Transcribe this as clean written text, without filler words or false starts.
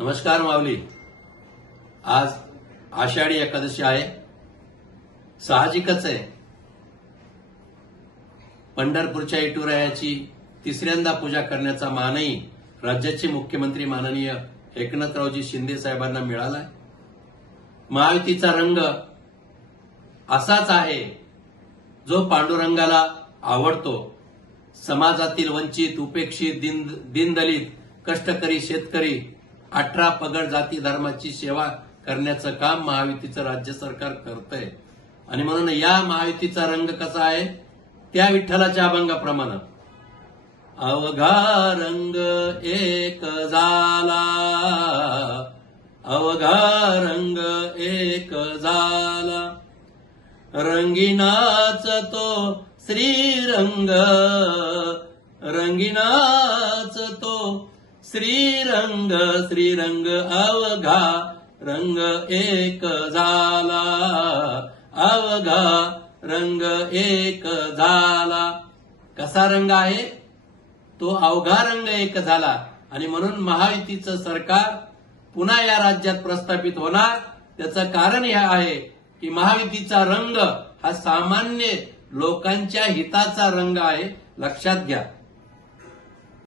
नमस्कार माऊली. आज आषाढी एकादशी आहे. साहजिकच आहे, पंढरपूरच्या विठुरायाची तिसऱ्यांदा पूजा करण्याचा मानही राज्याचे मुख्यमंत्री माननीय एकनाथरावजी शिंदे साहेबांना मिळालाय. महायुतीचा रंग असाच आहे जो पांडुरंगाला आवडतो. समाजातील वंचित, उपेक्षित, दीनदलित, कष्टकरी शेतकरी, 18 पगड जाती धर्माची सेवा करण्याचं काम महायुतीचं राज्य सरकार करतंय. आणि म्हणून या महायुतीचा रंग कसा आहे, त्या विठ्ठलाच्या अभंगाप्रमाणे अवघा रंग एक झाला, अवघा रंग एक झाला, रंगीनाच तो श्रीरंग, रंगीनाच तो श्रीरंग, श्रीरंग अवघा रंग एक झाला, अवघा रंग एक झाला. कसा रंग आहे तो? अवघा रंग एक झाला. आणि म्हणून महायुतीचं सरकार पुन्हा या राज्यात प्रस्थापित होणार. त्याचं कारण हे आहे की महायुतीचा रंग हा सामान्य लोकांच्या हिताचा रंग आहे. लक्षात घ्या.